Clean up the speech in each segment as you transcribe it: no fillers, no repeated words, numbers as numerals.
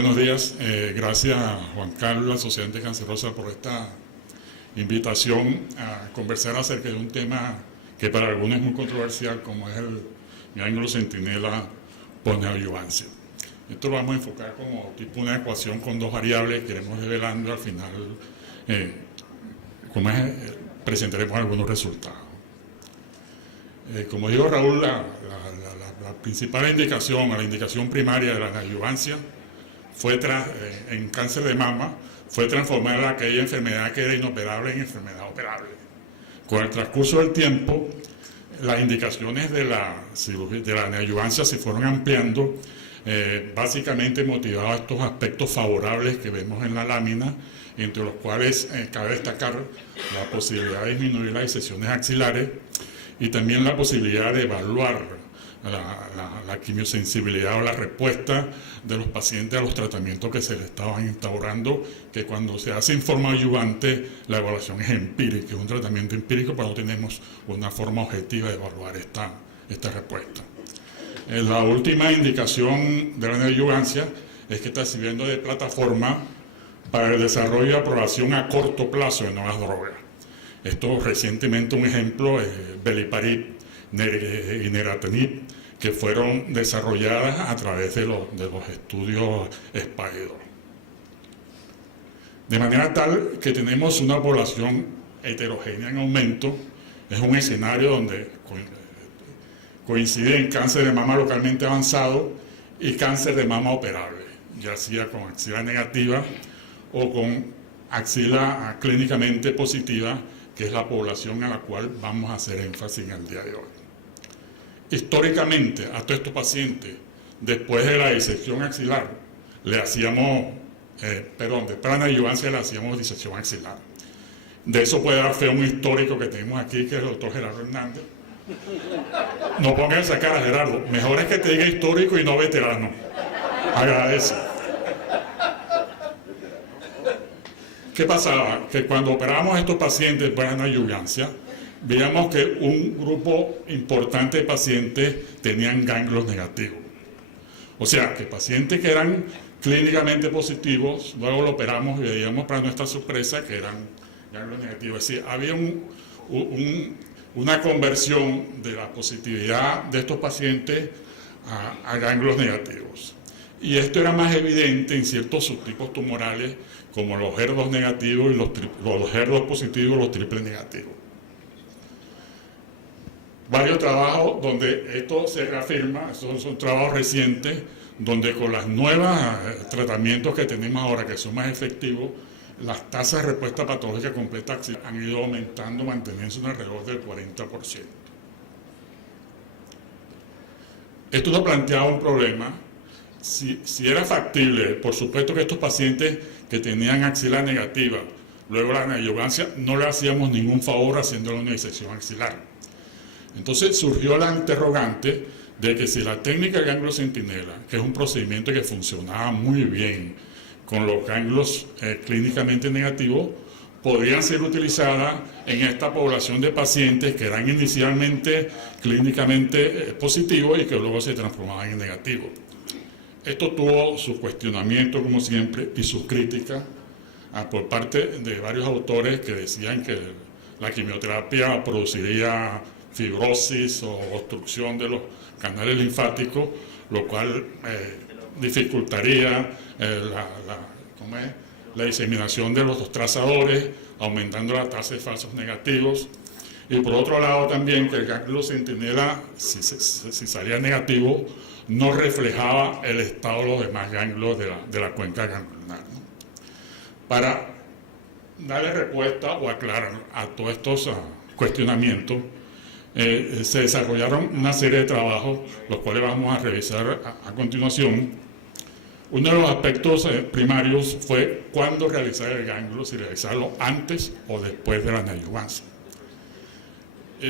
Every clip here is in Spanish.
Buenos días, gracias a Juan Carlos, la Sociedad Anticancerosa, por esta invitación a conversar acerca de un tema que para algunos es muy controversial, como es el ganglio centinela por neoadyuvancia. Esto lo vamos a enfocar como tipo una ecuación con dos variables que iremos develando al final, presentaremos algunos resultados. Como dijo Raúl, la principal indicación, la indicación primaria de la neoadyuvancia en cáncer de mama fue transformar aquella enfermedad que era inoperable en enfermedad operable. Con el transcurso del tiempo, las indicaciones de la neoadyuvancia se fueron ampliando, básicamente motivados a estos aspectos favorables que vemos en la lámina, entre los cuales cabe destacar la posibilidad de disminuir las disecciones axilares y también la posibilidad de evaluar la quimiosensibilidad o la respuesta de los pacientes a los tratamientos que se les estaban instaurando, que cuando se hace en forma adyuvante la evaluación es empírica, es un tratamiento empírico, pero no tenemos una forma objetiva de evaluar esta respuesta. La última indicación de la neoadyuvancia es que está sirviendo de plataforma para el desarrollo y aprobación a corto plazo de nuevas drogas. Esto recientemente un ejemplo es beliparib y neratinib, que fueron desarrolladas a través de los estudios SPIDER. De manera tal que tenemos una población heterogénea en aumento. Es un escenario donde coinciden cáncer de mama localmente avanzado y cáncer de mama operable, ya sea con axila negativa o con axila clínicamente positiva, que es la población a la cual vamos a hacer énfasis en el día de hoy. Históricamente, a todos estos pacientes, después de la disección axilar, le hacíamos, después de la neoadyuvancia le hacíamos disección axilar. De eso puede dar fe un histórico que tenemos aquí, que es el doctor Gerardo Hernández. No pongan esa cara, Gerardo. Mejor es que te diga histórico y no veterano. Agradece. ¿Qué pasaba? Que cuando operábamos a estos pacientes después de la neoadyuvancia, veíamos que un grupo importante de pacientes tenían ganglios negativos. O sea, que pacientes que eran clínicamente positivos, luego lo operamos y veíamos para nuestra sorpresa que eran ganglios negativos. Es decir, había una conversión de la positividad de estos pacientes a ganglios negativos. Y esto era más evidente en ciertos subtipos tumorales como los HER2 negativos y los HER2 positivos y los triples negativos. Varios trabajos donde esto se reafirma, son trabajos recientes, donde con los nuevos tratamientos que tenemos ahora, que son más efectivos, las tasas de respuesta patológica completa han ido aumentando, manteniéndose alrededor del 40%. Esto nos planteaba un problema. Si era factible, por supuesto que estos pacientes que tenían axila negativa, luego la neoadyuvancia, no le hacíamos ningún favor haciéndole una disección axilar. Entonces surgió la interrogante de que si la técnica de ganglio centinela, que es un procedimiento que funcionaba muy bien con los ganglios clínicamente negativos, podrían ser utilizadas en esta población de pacientes que eran inicialmente clínicamente positivos y que luego se transformaban en negativos. Esto tuvo sus cuestionamientos, como siempre, y sus críticas por parte de varios autores que decían que la quimioterapia produciría fibrosis o obstrucción de los canales linfáticos, lo cual dificultaría la diseminación de los trazadores, aumentando la tasa de falsos negativos. Y por otro lado también que el ganglio centinela, si salía negativo, no reflejaba el estado de los demás ganglios de la cuenca ganglionar, ¿no? Para darle respuesta o aclarar a todos estos cuestionamientos, se desarrollaron una serie de trabajos, los cuales vamos a revisar a continuación. Uno de los aspectos primarios fue cuándo realizar el ganglio, si realizarlo antes o después de la neoadyuvancia.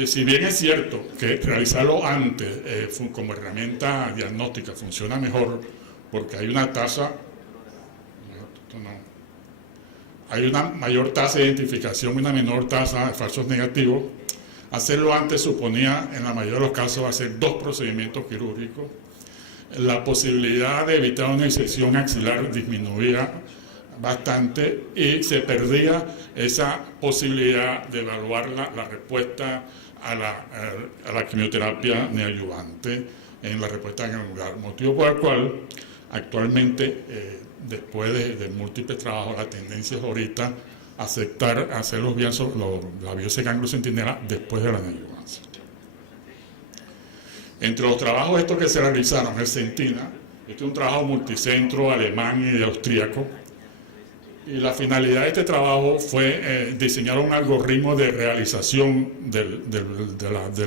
Si bien es cierto que realizarlo antes como herramienta diagnóstica funciona mejor porque hay una mayor tasa de identificación y una menor tasa de falsos negativos, hacerlo antes suponía en la mayoría de los casos hacer 2 procedimientos quirúrgicos la posibilidad de evitar una disección axilar disminuía bastante y se perdía esa posibilidad de evaluar la respuesta a la quimioterapia neoadyuvante en la respuesta granular, motivo por el cual actualmente, después de múltiples trabajos, la tendencia es ahorita aceptar hacer la biopsia de ganglio centinela después de la neoadyuvancia. Entre los trabajos estos que se realizaron, el Centina, este es un trabajo multicentro alemán y austríaco, y la finalidad de este trabajo fue diseñar un algoritmo de realización del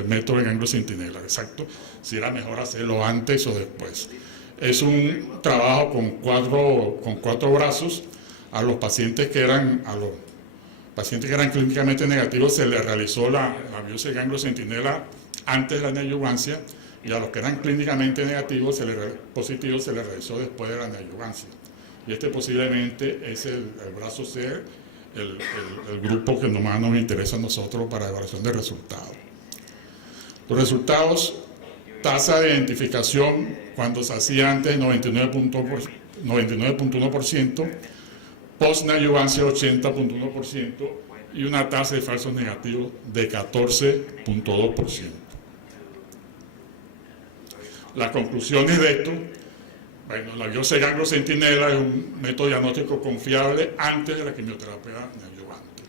método de ganglio centinela, exacto, si era mejor hacerlo antes o después. Es un trabajo con cuatro brazos. A los pacientes que eran clínicamente negativos se les realizó la biopsia de ganglio centinela antes de la neoadyuvancia, y a los que eran clínicamente positivos se les realizó después de la neoadyuvancia. Y este posiblemente es el brazo C, el grupo que más nos interesa a nosotros para evaluación de resultados. Los resultados, tasa de identificación cuando se hacía antes 99.1%, post-neoadyuvancia 80.1% y una tasa de falsos negativos de 14.2%. Las conclusiones de esto: bueno, la biopsia de ganglio centinela es un método diagnóstico confiable antes de la quimioterapia neoadyuvante.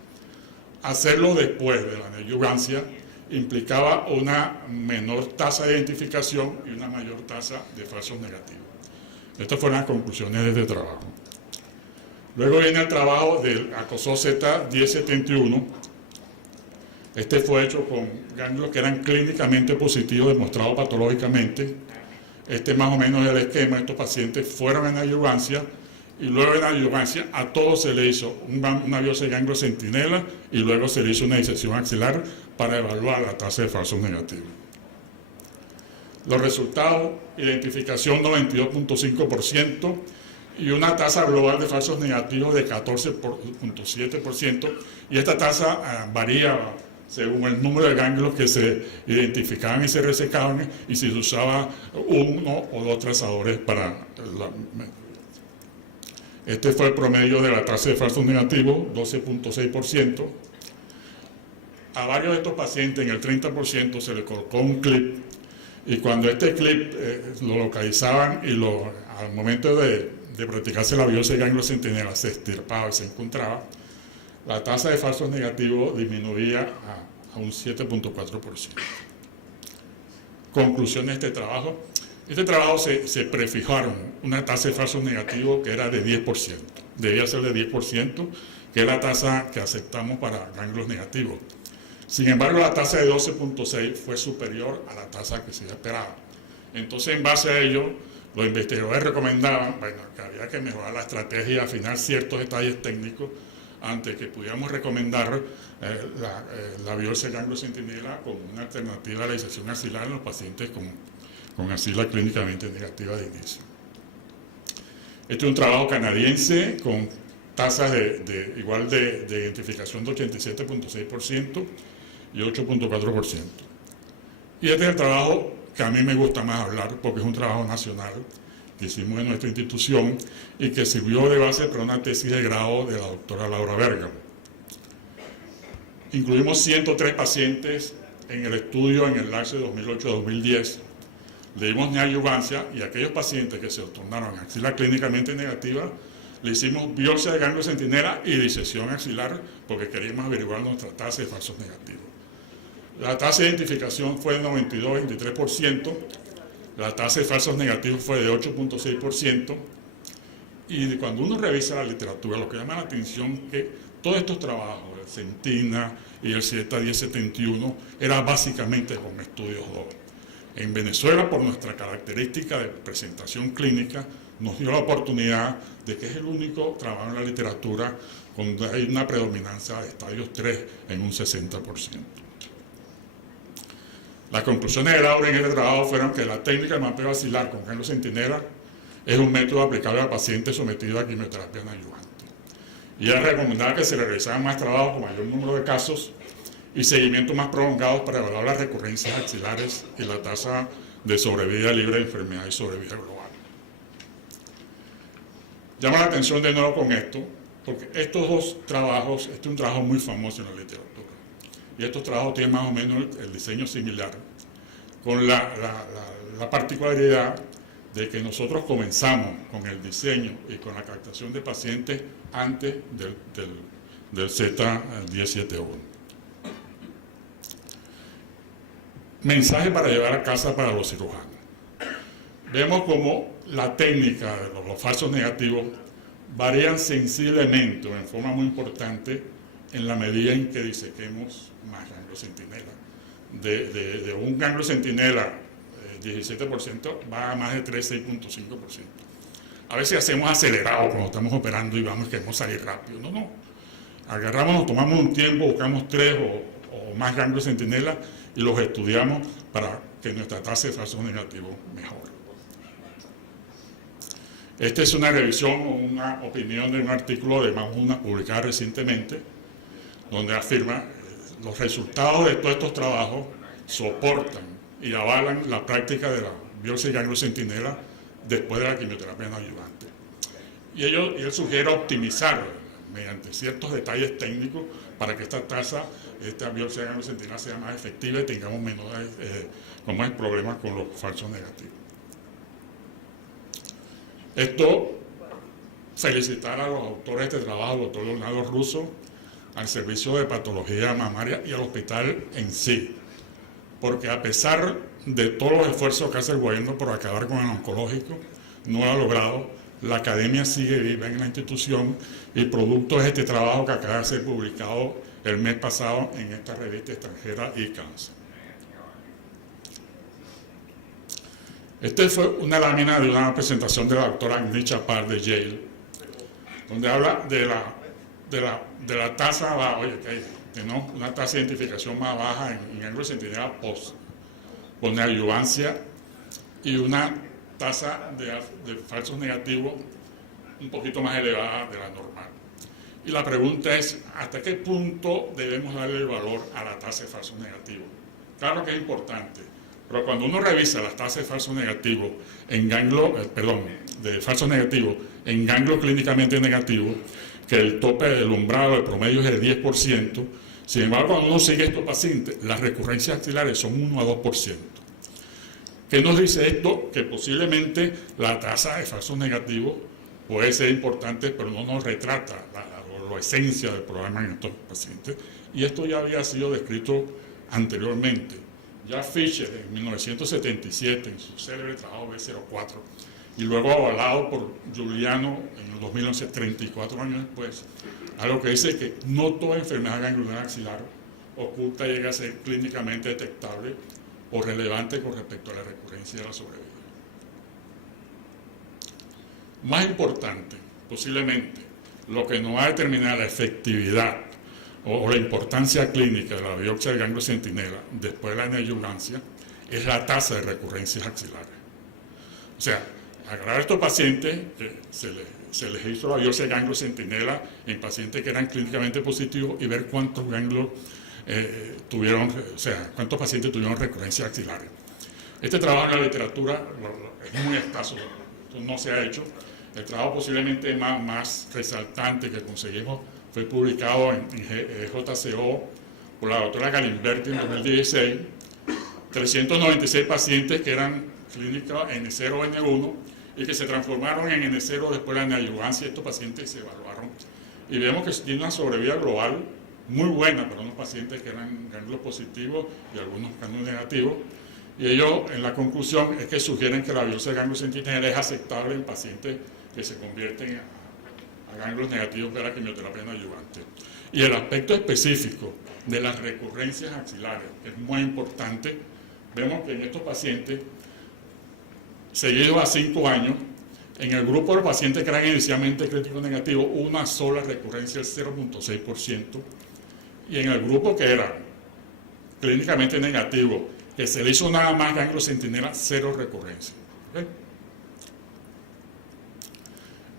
Hacerlo después de la neoadyuvancia implicaba una menor tasa de identificación y una mayor tasa de falsos negativos. Estas fueron las conclusiones de este trabajo. Luego viene el trabajo del ACOSO-Z 1071. Este fue hecho con ganglios que eran clínicamente positivos, demostrados patológicamente. Este más o menos es el esquema. Estos pacientes fueron en adyuvancia y luego en adyuvancia a todos se le hizo una biopsia de ganglio centinela y luego se le hizo una disección axilar para evaluar la tasa de falsos negativos. Los resultados: identificación 92.5% y una tasa global de falsos negativos de 14.7%, y esta tasa varía según el número de ganglios que se identificaban y se resecaban y si se usaba uno o dos trazadores para Este fue el promedio de la tasa de falsos negativos, 12.6%. A varios de estos pacientes, en el 30%, se le colocó un clip, y cuando este clip lo localizaban y al momento de practicarse la biopsia de ganglio centinela se extirpaba y se encontraba, la tasa de falsos negativos disminuía a un 7.4%. Conclusión de este trabajo: este trabajo se prefijaron una tasa de falsos negativos que era de 10%, debía ser de 10%, que es la tasa que aceptamos para ganglios negativos. Sin embargo, la tasa de 12.6 fue superior a la tasa que se esperaba. Entonces, en base a ello, los investigadores recomendaban que había que mejorar la estrategia y afinar ciertos detalles técnicos antes que pudiéramos recomendar la biopsia de ganglio centinela como una alternativa a la disección axilar en los pacientes con axila clínicamente negativa de inicio. Este es un trabajo canadiense con tasas igual de identificación de 87.6% y 8.4%. Y este es el trabajo que a mí me gusta más hablar porque es un trabajo nacional que hicimos en nuestra institución y que sirvió de base para una tesis de grado de la doctora Laura Berga. Incluimos 103 pacientes en el estudio en el lapso de 2008-2010. Le dimos neoadyuvancia y a aquellos pacientes que se tornaron axila clínicamente negativa le hicimos biopsia de ganglio centinela y disección axilar porque queríamos averiguar nuestra tasa de falsos negativos. La tasa de identificación fue de 92-23%, la tasa de falsos negativos fue de 8.6%, y cuando uno revisa la literatura, lo que llama la atención es que todos estos trabajos, el Centina y el Z 1071, eran básicamente con estudios 2. En Venezuela, por nuestra característica de presentación clínica, nos dio la oportunidad de que es el único trabajo en la literatura donde hay una predominancia de estadios 3 en un 60%. Las conclusiones de Laura en este trabajo fueron que la técnica de mapeo axilar con ganglio centinela es un método aplicable a pacientes sometidos a quimioterapia neoadyuvante. Y ella recomendaba que se le realizaran más trabajos con mayor número de casos y seguimientos más prolongados para evaluar las recurrencias axilares y la tasa de sobrevida libre de enfermedad y sobrevida global. Llama la atención de nuevo con esto, porque estos dos trabajos, este es un trabajo muy famoso en la literatura, y estos trabajos tienen más o menos el diseño similar, con la particularidad de que nosotros comenzamos con el diseño y con la captación de pacientes antes del Z10701. Mensaje para llevar a casa para los cirujanos. Vemos como la técnica de los falsos negativos varían sensiblemente o en forma muy importante en la medida en que disequemos más ganglio centinela. De un ganglio centinela 17% va a más de 6.5%. A veces hacemos acelerado cuando estamos operando y vamos, queremos salir rápido. No. Agarramos, nos tomamos un tiempo, buscamos 3 o más ganglios centinela y los estudiamos para que nuestra tasa de falsos negativos mejore. Esta es una revisión o una opinión de un artículo de Mahuna publicado recientemente, donde afirma los resultados de todos estos trabajos soportan y avalan la práctica de la biopsia de ganglio centinela después de la quimioterapia no ayudante. Y él sugiere optimizar mediante ciertos detalles técnicos para que esta tasa, esta biopsia de ganglio centinela sea más efectiva y tengamos menores problemas con los falsos negativos. Esto, felicitar a los autores de este trabajo, al doctor Leonardo Russo, al Servicio de Patología Mamaria y al hospital en sí, porque a pesar de todos los esfuerzos que hace el gobierno por acabar con el oncológico, no lo ha logrado. La academia sigue viva en la institución y producto de este trabajo que acaba de ser publicado el mes pasado en esta revista extranjera eCancer. Esta fue una lámina de una presentación de la doctora Agni Chapar de Yale, donde habla de la tasa baja, ¿no? Una tasa de identificación más baja en ganglio centinela con neoadyuvancia y una tasa de falsos negativos un poquito más elevada de la normal. Y la pregunta es, ¿hasta qué punto debemos darle el valor a la tasa de falsos negativos? Claro que es importante, pero cuando uno revisa las tasas de falsos negativos en ganglio, de falsos negativos en ganglio clínicamente negativo, que el tope del umbral, el promedio es el 10%, sin embargo, cuando uno sigue estos pacientes, las recurrencias axilares son 1 a 2%. ¿Qué nos dice esto? Que posiblemente la tasa de falsos negativos puede ser importante, pero no nos retrata la esencia del problema en estos pacientes. Y esto ya había sido descrito anteriormente. Ya Fischer en 1977, en su célebre trabajo B04, y luego avalado por Giuliano en el 2011, 34 años después, algo que dice que no toda enfermedad ganglionar axilar oculta llega a ser clínicamente detectable o relevante con respecto a la recurrencia de la sobrevida. Más importante, posiblemente, lo que nos va a determinar la efectividad o la importancia clínica de la biopsia del ganglio centinela después de la neoadyuvancia es la tasa de recurrencias axilares. O sea, agarrar a estos pacientes que se les hizo la biopsia de ganglio centinela en pacientes que eran clínicamente positivos y ver cuántos ganglios cuántos pacientes tuvieron recurrencias axilares. Este trabajo en la literatura es muy escaso, no se ha hecho. El trabajo posiblemente más resaltante que conseguimos fue publicado en JCO por la doctora Galimberti en 2016, 396 pacientes que eran clínicos N0 N1 y que se transformaron en N0 después de la neoadyuvancia. Estos pacientes se evaluaron y vemos que tiene una sobrevida global muy buena para unos pacientes que eran ganglios positivos y algunos ganglios negativos. Y ellos, en la conclusión, es que sugieren que la biopsia de ganglio centinela es aceptable en pacientes que se convierten a ganglios negativos de la quimioterapia no adyuvante. Y el aspecto específico de las recurrencias axilares es muy importante. Vemos que en estos pacientes, seguidos a 5 años, en el grupo de los pacientes que eran inicialmente críticos negativos, una sola recurrencia, el 0.6%, y en el grupo que era clínicamente negativo, que se le hizo nada más ganglio centinela, 0 recurrencia. ¿Okay?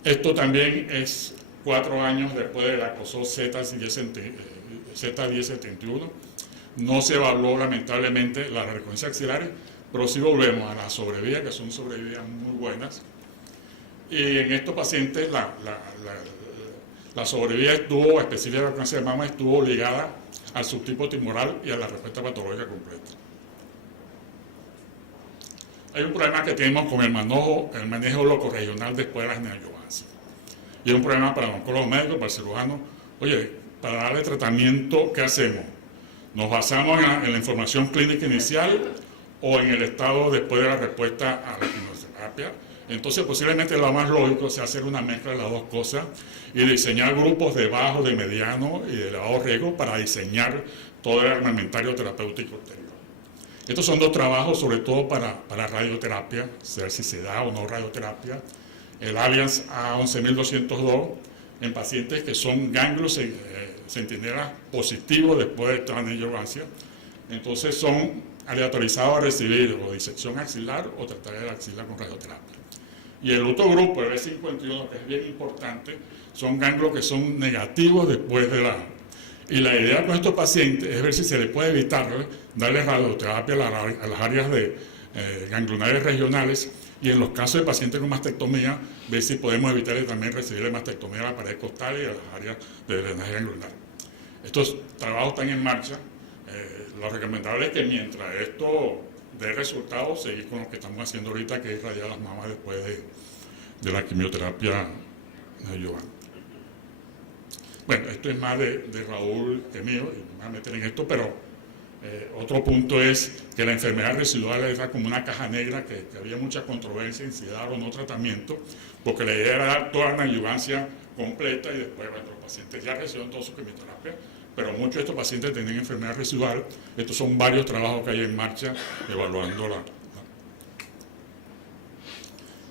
Esto también es 4 años después del acoso Z1071. No se evaluó lamentablemente las recurrencias axilares, pero sí volvemos a la sobrevida, que son sobrevidas muy buenas. Y en estos pacientes la sobrevida estuvo, específica del cáncer de mama, estuvo ligada al subtipo tumoral y a la respuesta patológica completa. Hay un problema que tenemos con el manejo locorregional después de las neoadjuvancias. Y es un problema para los oncólogos médicos, para el cirujano. Oye, para darle tratamiento, ¿qué hacemos? ¿Nos basamos en la información clínica inicial o en el estado después de la respuesta a la quimioterapia? Entonces, posiblemente lo más lógico sea hacer una mezcla de las dos cosas y diseñar grupos de bajo, de mediano y de elevado riesgo para diseñar todo el armamentario terapéutico anterior. Estos son dos trabajos, sobre todo para radioterapia, saber si se da o no radioterapia. El Allianz A11202 en pacientes que son ganglios centinelas positivos después de la neoadjuvancia. Entonces son aleatorizados a recibir o disección axilar o tratar de la axila con radioterapia. Y el otro grupo, el B51, que es bien importante, son ganglios que son negativos después de la... Y la idea con estos pacientes es ver si se les puede evitar darle radioterapia a las áreas ganglionares regionales y en los casos de pacientes con mastectomía, ver si podemos evitarle también recibir mastectomía a la pared costal y a las áreas de drenaje ganglionar. Estos trabajos están en marcha. Lo recomendable es que mientras esto dé resultados, seguir con lo que estamos haciendo ahorita, que es irradiar las mamas después de la quimioterapia neoadjuvante. Bueno, esto es más de Raúl que mío, y me voy a meter en esto, pero otro punto es que la enfermedad residual era como una caja negra que había mucha controversia en si dar o no tratamiento, porque la idea era dar toda la neoadjuvancia completa y después, bueno, los pacientes ya recibieron toda su quimioterapia, pero muchos de estos pacientes tenían enfermedad residual. Estos son varios trabajos que hay en marcha evaluando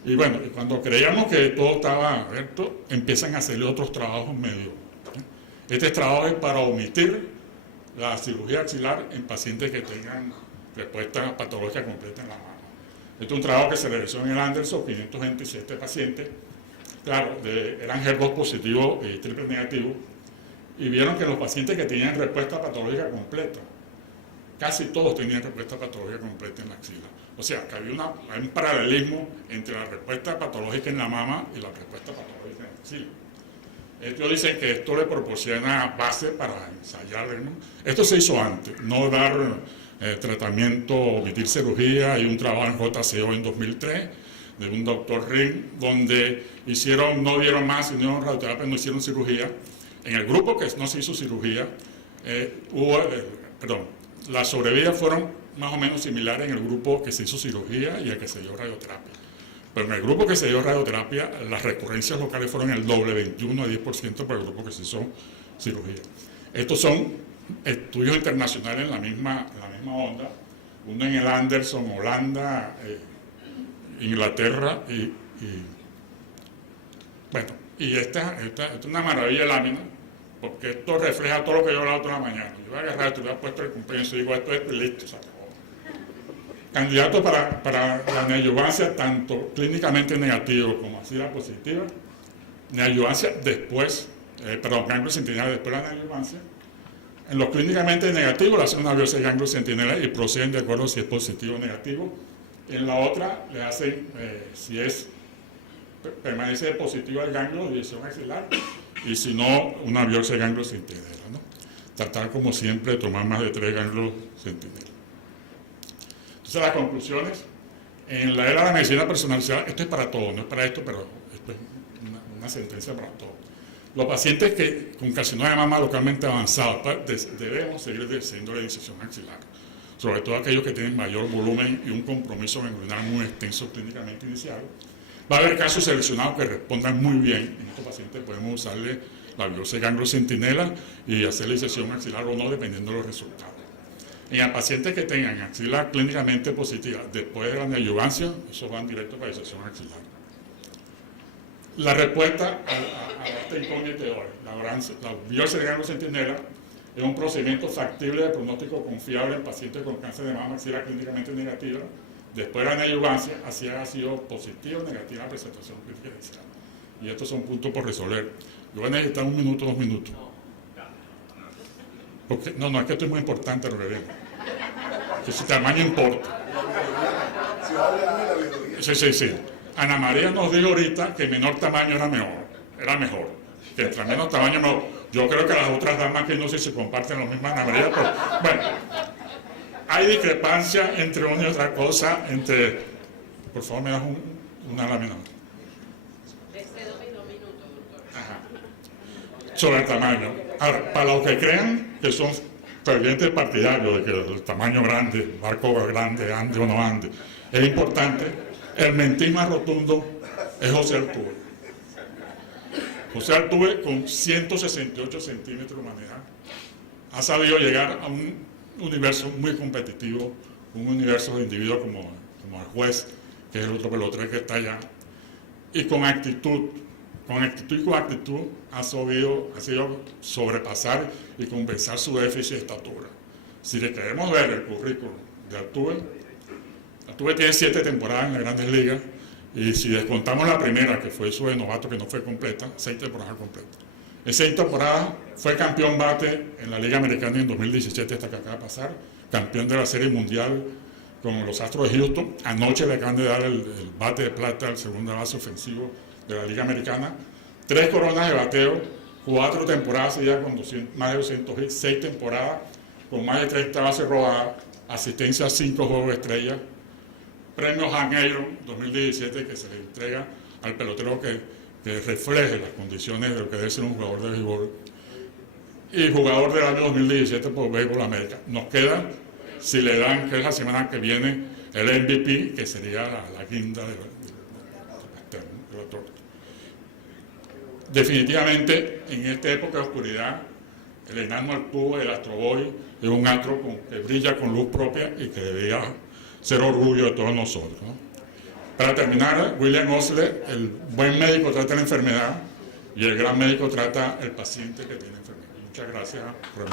Y bueno, cuando creíamos que todo estaba abierto, empiezan a hacerle otros trabajos medio. Este trabajo es para omitir la cirugía axilar en pacientes que tengan respuesta patológica completa en la mama. Este es un trabajo que se realizó en el Anderson, 527 pacientes. Claro, eran HER2 positivos y triple negativo. Y vieron que los pacientes que tenían respuesta patológica completa, casi todos tenían respuesta patológica completa en la axila. O sea, que había un paralelismo entre la respuesta patológica en la mama y la respuesta patológica en la axila. Ellos dicen que esto le proporciona base para ensayar, ¿no? Esto se hizo antes, no dar tratamiento, omitir cirugía. Hay un trabajo en JCO en 2003 de un doctor Ring, donde no dieron más, sino radioterapia, no hicieron cirugía. En el grupo que no se hizo cirugía, las sobrevidas fueron más o menos similares en el grupo que se hizo cirugía y el que se dio radioterapia. Pero en el grupo que se dio radioterapia, las recurrencias locales fueron el doble, 21 a 10% para el grupo que se hizo cirugía. Estos son estudios internacionales en la misma onda, uno en el Anderson, Holanda, Inglaterra, y esta es una maravilla de lámina, porque esto refleja todo lo que yo he hablado toda la mañana. Yo voy a agarrar esto, voy a puesto el cumpleaños y digo esto y listo, se acabó. Candidato para la neoadjuvancia, tanto clínicamente negativo como axila positiva, neoadjuvancia después, ganglio centinela después de la neoadjuvancia. En los clínicamente negativos le hacen una biopsia de ganglio centinela y proceden de acuerdo si es positivo o negativo. En la otra le hacen, si permanece positivo el ganglio, dirección axilar, y si no, una biopsia de ganglio centinela, ¿no? Tratar como siempre de tomar más de 3 ganglios centinela. Entonces las conclusiones, en la era de la medicina personalizada, esto es para todo, no es para esto, pero esto es una sentencia para todo. Los pacientes con carcinoma de mama localmente avanzado debemos seguir haciendo la disección axilar, sobre todo aquellos que tienen mayor volumen y un compromiso ganglionar muy extenso clínicamente inicial. Va a haber casos seleccionados que respondan muy bien. En estos pacientes podemos usarle la biopsia de ganglio centinela y hacer la disección axilar o no, dependiendo de los resultados. En pacientes que tengan axila clínicamente positiva después de la neoadjuvancia, esos van directo para disección axilar. La respuesta a esta incógnita de hoy, la biopsia de ganglio centinela es un procedimiento factible de pronóstico confiable en pacientes con cáncer de mama axila clínicamente negativa después de la neoadjuvancia, así haya sido positiva o negativa la presentación clínica inicial. Y estos son puntos por resolver. Yo voy a necesitar 1 minuto, 2 minutos. Porque, no, es que esto es muy importante lo que digo. Que si tamaño importa. Sí. Ana María nos dijo ahorita que menor tamaño era mejor. Que entre menos tamaño mejor. Yo creo que las otras damas que no sé si comparten lo mismo Ana María, pero bueno. Hay discrepancia entre una y otra cosa, Por favor, me das una lámina. Sobre el tamaño. Ahora, para los que crean que son fervientes partidarios de que el tamaño grande, barco grande, ande o no ande, es importante, el mentí más rotundo es José Altuve. José Altuve, con 168 centímetros de manejar, ha sabido llegar a un universo muy competitivo, un universo de individuos como el juez, que es el otro pelotero que está allá, y con actitud ha sabido sobrepasar y compensar su déficit de estatura. Si le queremos ver el currículum de Altuve tiene 7 temporadas en las Grandes Ligas, y si descontamos la primera, que fue su de novato, que no fue completa, 6 temporadas completas. En 6 temporadas fue campeón bate en la Liga Americana en 2017, hasta que acaba de pasar, campeón de la Serie Mundial con los Astros de Houston. Anoche le acaban de dar el bate de plata al segundo base ofensivo de la Liga Americana. 3 coronas de bateo, 4 temporadas seguidas con más de 200 hits, 6 temporadas con más de 30 bases robadas, asistencia a 5 juegos de estrella, premio Hank Aaron 2017 que se le entrega al pelotero que refleje las condiciones de lo que debe ser un jugador de béisbol, y jugador del año 2017 por Béisbol América. Nos queda, si le dan, que es la semana que viene, el MVP, que sería la guinda de la torta. Definitivamente, en esta época de oscuridad, el enano Altuve, el Astro Boy, es un astro que brilla con luz propia y que debería ser orgullo de todos nosotros, ¿no? Para terminar, William Osler, el buen médico trata la enfermedad y el gran médico trata el paciente que tiene enfermedad. Muchas gracias por el